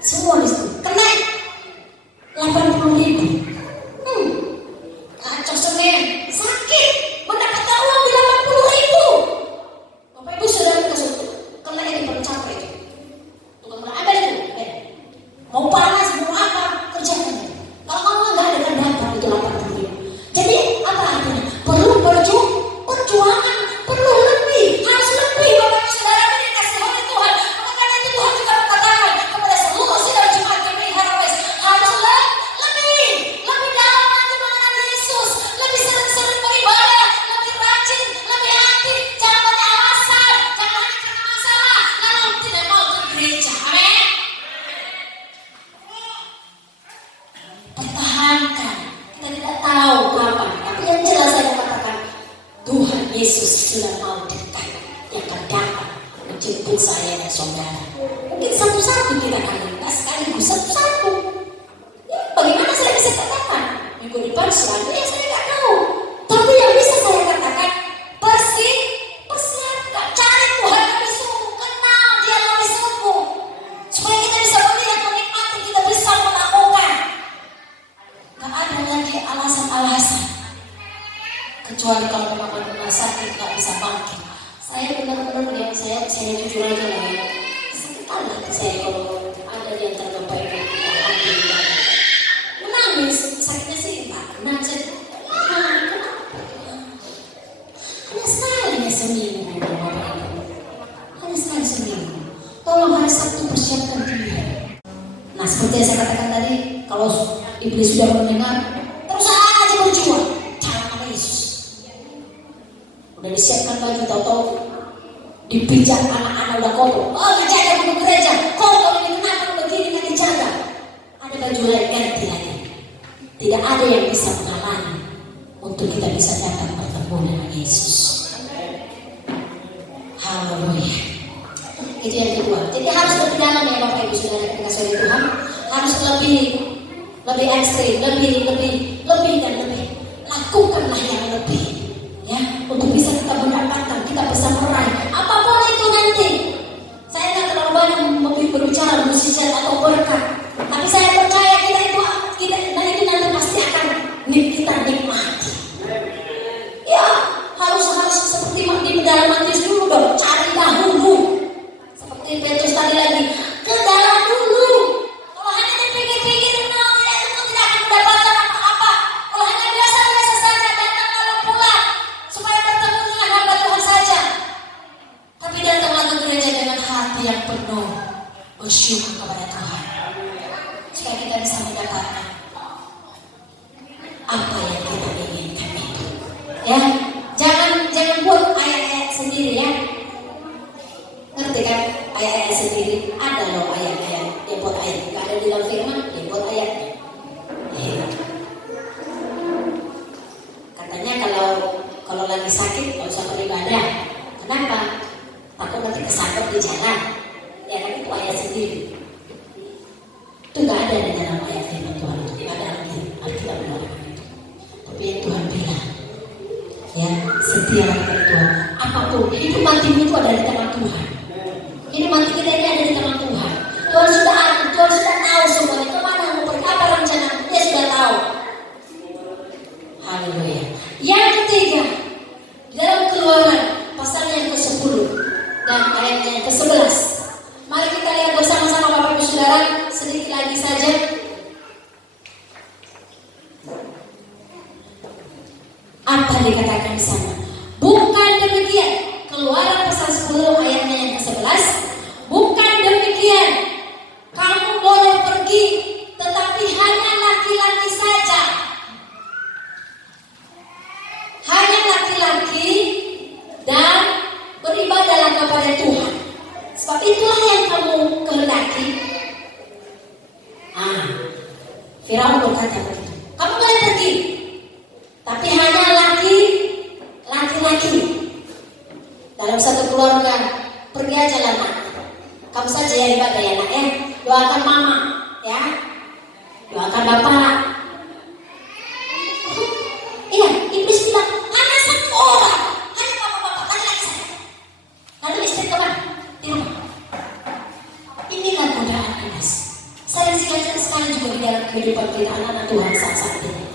semua di situ kena 80.000. Kacau semen, sakit, mendapatkan uang di 80.000. Bapak Ibu Saudara dikasih kena yang dipercapai itu. Tukang ada itu, mau panas, mau apa, kerjakan. Kalau kamu nggak ada kan dapat itu 80.000. Jadi apa artinya? Perlu perjuangan, perlu lebih, harus lebih. Bapak Ibu Saudara ini dikasih oleh Tuhan. Maka karena itu Tuhan juga mengatakan kepada seluruh saudara jemaat GPI Harvest, harus lebih dalam lagi mengenal Yesus, lebih sering-sering beribadah, lebih rajin, lebih aktif, jangan banyak alasan, jangan hanya karena masalah lalu tidak mau ke gereja. Amin. Pertahankan. Kita tidak tahu kapan, tapi yang jelas saya katakan Tuhan Yesus sudah mau dekat, yang akan dapat menjemput saya dan saudara. Mungkin satu-satu kita kali, nggak sekaligus satu-satu. Ya, bagaimana saya bisa katakan? Minggu depan selanjutnya saya nggak tahu. Tapi yang bisa saya katakan, persiapkan, cari Tuhan lebih sungguh, kenal Dia lebih sungguh, supaya kita bisa melihat, menikmati, kita bisa melakukan. Gak ada lagi alasan-alasan, kecuali kalau memang benar sakit gak bisa bangkit. Saya benar-benar ya, saya jujur aja lah ya, sakit kali hati saya kalau ada di antara Bapak Ibu kita menangis. Sakitnya sih tak kena saja. Hanya sekali seminggu Bapak Ibu, hanya sekali seminggu. Tolong hari Sabtu persiapkan diri. Nah seperti yang saya katakan tadi, kalau iblis sudah mendengar, terus aja berjuang. Cara sama Yesus. Udah disiapkan baju, tahu-tahu dipijak anak-anak udah kotor. Oh, menjaga buku gereja. Kotor ini kenapa begini nggak dijaga? Ada baju lain ganti lagi. Tidak ada yang bisa menghalangi untuk kita bisa dapat bertemu dengan Yesus. Haleluya. Itu yang kedua. Jadi harus lebih dalam ya Bapak Ibu Saudara dikasih oleh Tuhan. Harus lebih ekstrim, lebih dan lebih. Lakukanlah yang lebih, ya, untuk bisa kita mendapatkan, kita bisa meraih apapun itu nanti. Saya nggak terlalu banyak berbicara musisi atau berkat, tapi saya percaya kita itu nanti pasti akan kita nikmati. Ya, harus seperti di dalam mantis dulu dong, cari dahulu. Seperti Petrus tadi lagi, ke dalam dulu. Kalau hanya dipikir-pikir, itu tidak akan mendapatkan apa-apa. Kalau hanya biasa saja datang lalu pulang supaya bertemu dengan hamba bersyukur kepada Tuhan supaya kita bisa mendapatkan apa yang kita inginkan itu. Ya, jangan buat ayat-ayat sendiri ya. Ngerti kan? Ayat-ayat sendiri. Ada loh ayat-ayat. Dia buat ayat. Gak ada di dalam firman, dia buat ayat. Ya. Katanya kalau lagi sakit nggak usah beribadah. Kenapa? Takut nanti kesangkut di jalan. Ya kan itu ayat sendiri. Itu gak ada di dalam ayat firman Tuhan. Itu gak ada Alkitab menolakkan itu. Tapi yang Tuhan bilang, ya setia kepada Tuhan. Apapun hidup matimu itu ada di tangan Tuhan. Hidup mati kita ini ada di tangan Tuhan. Tuhan sudah atur, Tuhan sudah tahu semuanya. Kemana mau pergi, apa rencana, Dia sudah tahu. Haleluya. Yang ketiga, dalam Keluaran pasal yang ke-10 dan ayat yang ke-11. Mari kita lihat bersama-sama Bapak Ibu Saudara sedikit lagi saja. Apa dikatakan di sana? Bukan demikian. Keluaran pasal 10 ayatnya yang ke-11. Bukan demikian. Kamu boleh pergi, tetapi hanya laki-laki saja. Hanya laki-laki dan beribadahlah kepada Tuhan. Sebab itulah yang kamu kehendaki. Firaun berkata begitu. Kamu boleh pergi, tapi hanya laki-laki. Dalam satu keluarga, pergi aja lah nak. Kamu saja yang ibadah ya nak ya. Doakan mama ya. Doakan bapak. Iya, iblis bilang hanya satu orang, hanya bapak-bapak, laki-laki saja. Lalu istri kemana? Di rumah. Inilah godaan iblis. Saya sengaja sekali juga di dalam kehidupan kita anak-anak Tuhan saat ini.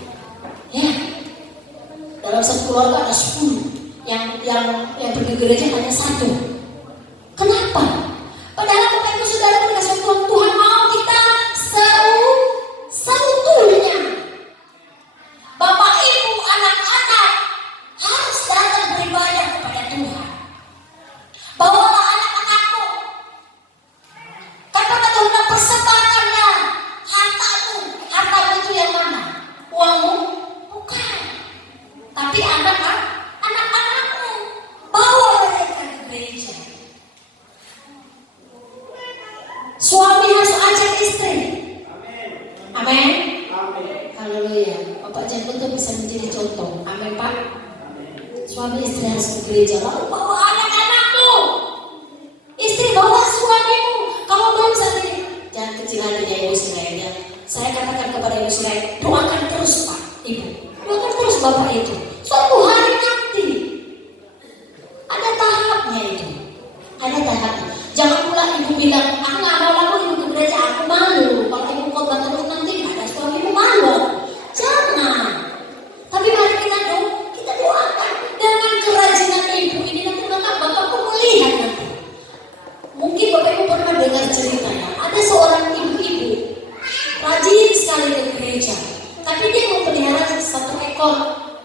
Ya, dalam satu keluarga ada 10 yang pergi gereja hanya 1. Kenapa? Padahal Bapak Ibu Saudara dikasih Tuhan mau kita seutuhnya. Bapak Ibu, anak-anak harus datang beribadah kepada Tuhan. Bawalah anak-anakmu. Karena Tuhan persembahkannya hartamu. Hartamu itu yang mana? Uangmu? Bukan. Tapi anak-anakmu. Bawa mereka ke gereja. Suami harus ajak istri. Amin. Haleluya. Bapak Jemput itu bisa menjadi contoh. Amin Pak. Suami istri harus ke gereja. Lalu bawa anak-anakmu. Istri bawa suamimu. Kamu belum sampai. Jangan kecil hati ya Ibu Sirain. Saya katakan kepada Ibu Sirain, doakan terus Pak Ibu. Doakan terus Bapak itu. Suatu hari nanti ada tahapnya itu. Ada tahapnya. Jangan pula Ibu bilang, aku gak mau lalu Ibu ke gereja, aku malu. Kalau Ibu khotbah terus nanti gak ada suamimu malu. Jangan. Tapi mari kita doakan dengan kerajinan Ibu ini nanti Bapak pun melihat nanti. Mungkin Bapak Ibu pernah dengar ceritanya. Ada seorang ibu-ibu rajin sekali ke gereja, tapi dia memelihara 1 ekor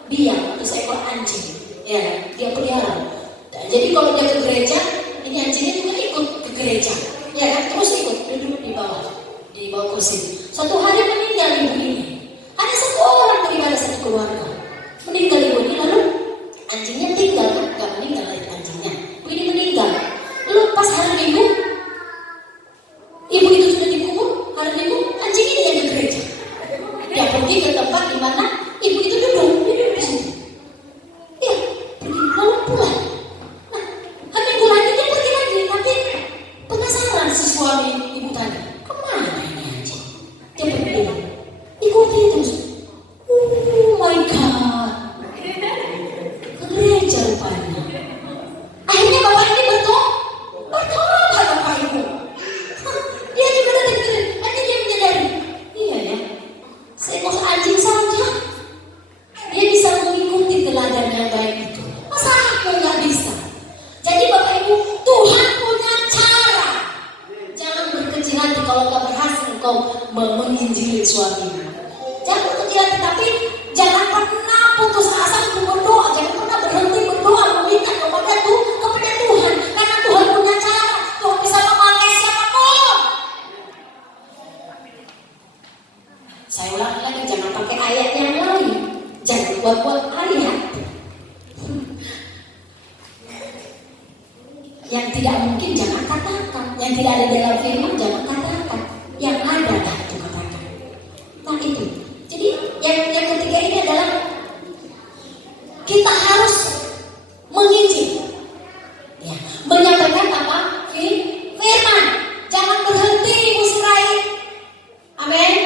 biang atau seekor anjing. Ya, dia pelihara. Dan jadi kalau dia ke gereja, ini anjingnya juga ikut ke gereja. Ya kan, terus ikut duduk di bawah kursi. Suatu hari meninggal ibu ini. Ada 1 orang beribadah 1 keluarga. Meninggal ibu ini, lalu anjingnya tinggal kan? Gak meninggal lagi anjingnya. Ibu ini meninggal. Lalu pas hari Minggu, ibu itu sudah dikubur. Hari Minggu, anjing ini yang ke gereja. Dia pergi ke tempat di mana ibu itu duduk di situ. Ya, pergi lalu pulang. Nah, hari Minggu lagi dia pergi lagi, tapi penasaran si suami ibu tanya, kemana ini anjing? Dia pergi, ikuti terus. Oh my God. Yang tidak mungkin jangan katakan, yang tidak ada dalam firman jangan katakan, yang ada dah itu katakan. Nah itu. Jadi yang ketiga ini adalah kita harus menginjil, ya, menyampaikan apa? Firman. Jangan berhenti ibu Israel. Amin.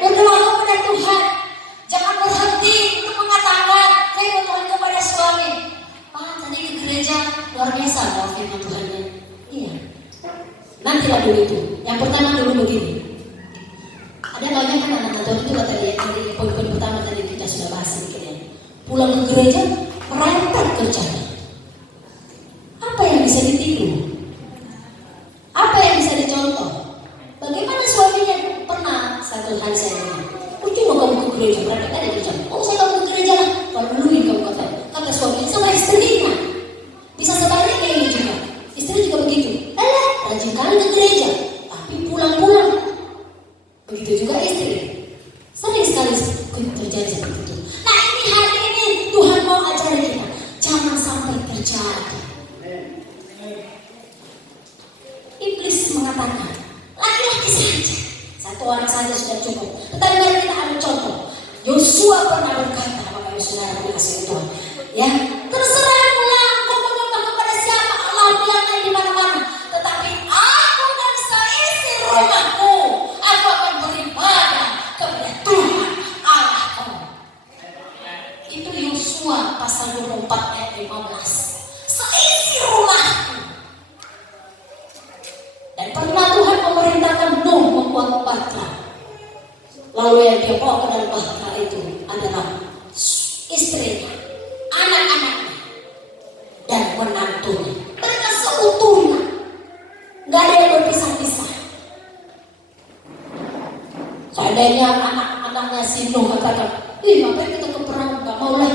Berdoa kepada Tuhan. Jangan berhenti untuk mengatakan firman Tuhan kepada suami. Tadi ke gereja luar biasa loh firman Tuhannya. Iya. Nantilah dulu itu. Yang pertama dulu begini. Ada banyak kan anak-anak Tuhan itu kata dia tadi poin-poin pertama tadi kita sudah bahas sedikit ya. Pulang ke gereja merempet kerjanya. Apa yang bisa ditiru? Apa yang bisa dicontoh? Bagaimana suaminya pernah satu hari saya bilang, cuma kamu ke gereja berarti ada kerja. Oh saya kamu ke gereja lah. Kalau duluin kamu kata suaminya sama istrinya. Bisa sebaliknya ini juga. Istri juga begitu. Rajin kali ke gereja, tapi pulang-pulang. Begitu juga istri. Sering sekali terjadi seperti itu. Nah ini hari ini Tuhan mau ajarin kita, jangan sampai terjadi. Iblis mengatakan, laki-laki saja, satu orang saja sudah cukup. Tetapi mari kita ambil contoh. Yosua pernah berkata, Bapak Ibu Saudara dikasih Tuhan, ya, terserahlah engkau menyembah kepada siapa Allah yang ada di mana-mana. Tetapi aku dan seisi rumahku, aku akan beribadah kepada Tuhan Allahku. Itu Yosua pasal 24 ayat 15. Seisi rumahku. Dan pernah Tuhan memerintahkan Nuh membuat bahtera. Lalu yang dia bawa ke dalam bahtera itu adalah istrinya, anak-anaknya, dan menantunya. Mereka seutuhnya, nggak ada yang berpisah-pisah. Seandainya anak-anaknya si Nuh katakan, ngapain kita ke perang? Nggak mau lah.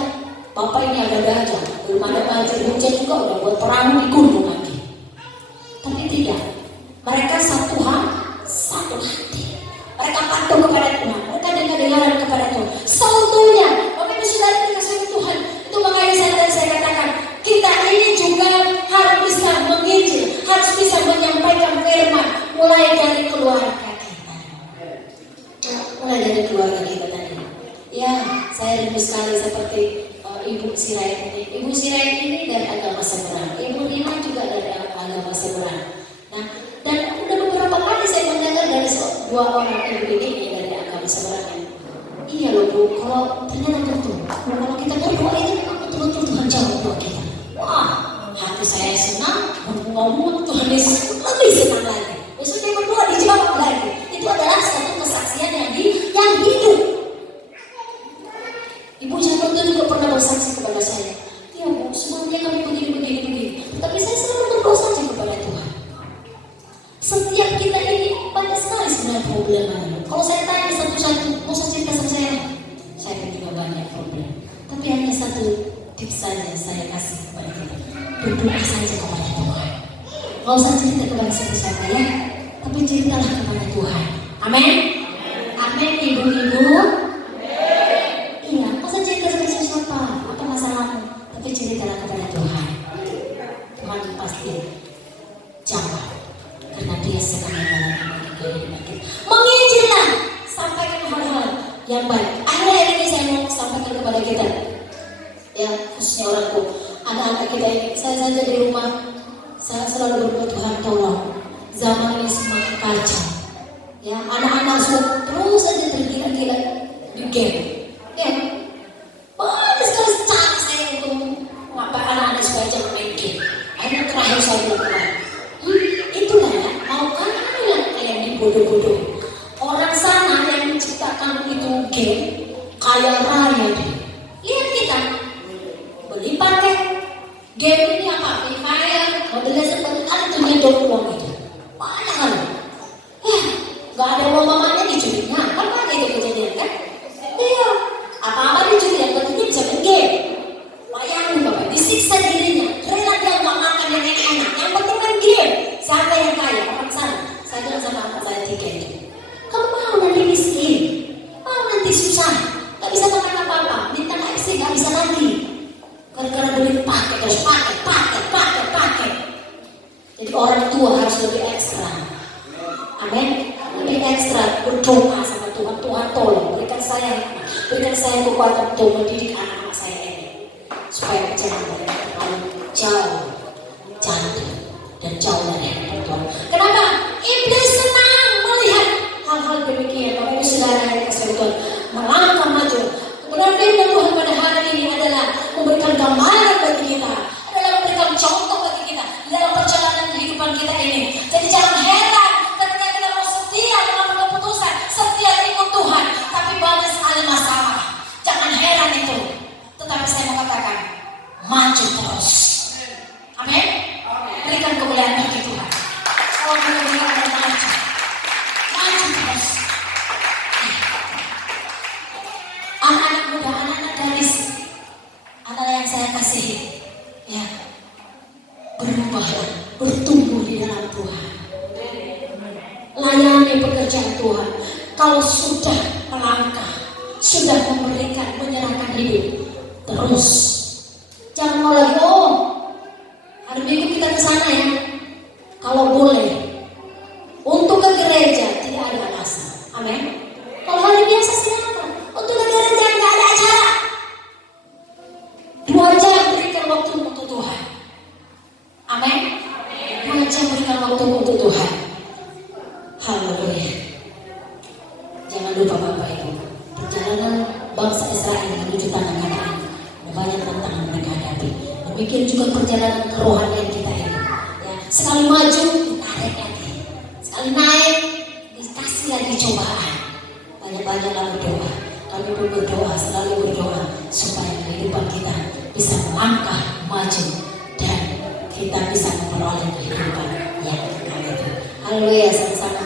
Bapak ini ada aja, belum ada banjir hujan juga udah buat perang di gunung lagi. Tapi tidak. Mereka satu hati. Mereka patuh kepada Tuhan. Mereka dengar-dengaran kepada Tuhan. Seutuhnya, Bapak Ibu Saudara dikasihi Tuhan. Itu makanya saya katakan, kita ini juga harus bisa menginjil, harus bisa menyampaikan firman, mulai dari keluarga kita. Mulai dari keluarga kita tadi. Ya, saya rindu sekali seperti Ibu Sirait ini. Ibu Sirait ini dari agama seberang. Ibu Nina juga dari agama seberang. Nah, dan udah beberapa kali saya mendengar dari dua orang ibu ini dari agama seberang. Iya loh Bu, kalau ternyata betul. Kalau kita berdoa itu memang betul-betul Tuhan jawab doa kita. Wah, hati saya senang. Ngomong Tuhan Yesus lebih senang lagi. Besok dia berdoa dijawab lagi. Itu adalah satu kesaksian yang hidup. Ibu Janur itu juga pernah bersaksi kepada saya. Ya Bu, semuanya kami begini. Tapi saya selalu berdoa saja kepada Tuhan. Setiap kita ini banyak sekali sebenarnya problemnya. Kalau saya tanya satu-satu, mau saya cerita sama saya pun juga banyak problem. Tapi hanya satu tips saja saya kasih kepada kita. Berdoa saja kepada Tuhan. Gak usah cerita kepada siapa-siapa ya, tapi ceritalah kepada Tuhan. Amin. Amin ibu-ibu. Iya, gak usah cerita sama siapa, apa masalahmu, tapi ceritalah kepada Tuhan. Tuhan pasti jawab. Karena dia sedang dalam kehidupan kita. Menginjillah, sampaikan hal-hal yang baik. Akhirnya ini saya mau sampaikan kepada kita, ya khususnya orang tua, anak-anak kita ini. Saya saja di rumah, saya selalu berdoa Tuhan tolong. Zaman ini semakin kacau. Ya anak-anak sudah terus saja tergila-gila di game. Ya banyak sekali cara saya untuk mengapa anak-anak supaya jangan main game. Akhirnya terakhir saya bilang, itulah ya, mau kalian kayak dibodoh-bodoh. Orang sana yang menciptakan itu game, kaya raya deh. Lihat kita, beli paket game ini apa? Free Fire, mobilnya seperti ada tuh nyedot uang itu. Banyak kali. Gak ada uang mamanya dicuri. Nah, kan ada itu kejadian kan? Iya, apa-apa dicuri, yang penting bisa main game. Bayangin Bapak, disiksa dirinya, rela dia gak makan yang enak-enak, yang penting main game. Siapa yang kaya? Orang sana. Saya bilang sama anak saya 3 itu. Kamu mau nanti miskin, mau nanti susah, gak bisa makan apa-apa, minta KFC gak bisa lagi. Gara-gara beli pakai, terus pakai. orang tua harus lebih ekstra. Amin. Lebih ekstra berdoa sama Tuhan. Tuhan tolong berikan saya kekuatan untuk mendidik anak-anak saya ini supaya jangan terlalu jauh dan jauh dari hadapan Tuhan. Kenapa? Iblis senang melihat hal-hal demikian. Bapak Ibu Saudara yang dikasihi Tuhan, melangkah maju. Kemudian firman Tuhan pada hari ini adalah memberikan gambaran bagi kita, adalah memberikan contoh bagi kita dalam perjalanan kehidupan kita ini. Jadi jangan heran ketika kita mau setia dalam keputusan, setia ikut Tuhan, tapi banyak sekali masalah. Jangan heran itu. Tetapi saya mau katakan, maju terus. Amin. Berikan kemuliaan bagi Tuhan. Oh, benar-benar maju terus. Anak-anak muda, anak-anak gadis, anak yang saya kasihi, ya, berubahlah, bertumbuh di dalam Tuhan. Layani pekerjaan Tuhan. Kalau sudah melangkah, sudah memberikan, menyerahkan hidup, terus. Jangan mau lagi, hari minggu kita ke sana ya. Kalau boleh, untuk ke gereja tidak ada alasan. Amin. Kalau hari biasa silakan. Untuk ke gereja tidak ada acara. 2 jam berikan waktu untuk Tuhan. Amin. 2 jam berikan waktu untuk Tuhan. Haleluya. Jangan lupa Bapak Ibu, perjalanan bangsa Israel menuju tanah Kanaan ada banyak tantangan mereka hadapi. Demikian juga perjalanan kerohanian kita ini. Ya, sekali maju ditarik lagi, sekali naik dikasih lagi cobaan. Banyak-banyaklah berdoa. Kami pun berdoa, selalu berdoa supaya kehidupan kita bisa melangkah maju dan kita bisa memperoleh kehidupan yang kekal itu. Haleluya, sama-sama.